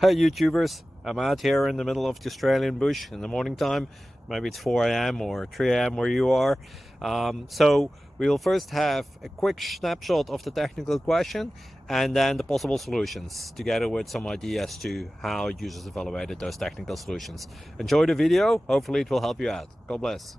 Hey YouTubers, I'm out here in the middle of the Australian bush in the morning time. Maybe it's 4 a.m. or 3 a.m. where you are. So we'll first have a quick snapshot of the technical question and then the possible solutions, together with some ideas to how users evaluated those technical solutions. Enjoy the video, hopefully it will help you out. God bless.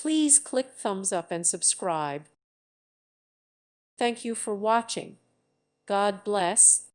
Please click thumbs up and subscribe. Thank you for watching. God bless.